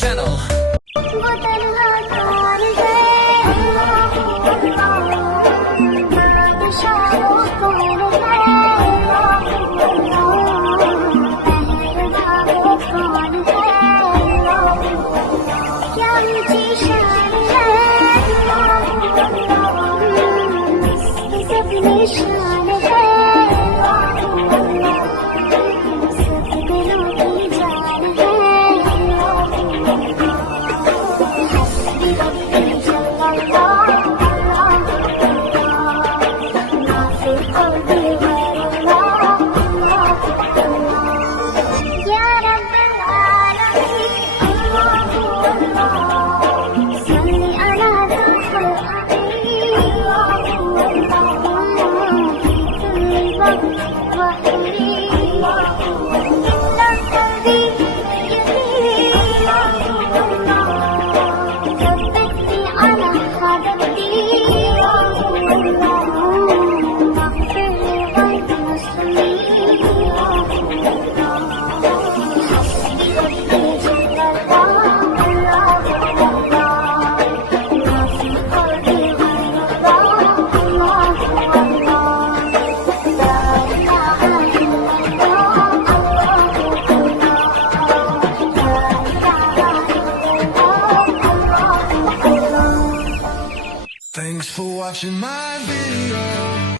channel. वो तन्हा कौन है अल्लाह बादशाह वो कौन है अल्लाह पहलवा वो कौन है अल्लाह क्या ऊंची शान है अल्लाह इसकी सब निशान है अल्लाह सब दिलों की जान है Thanks for watching my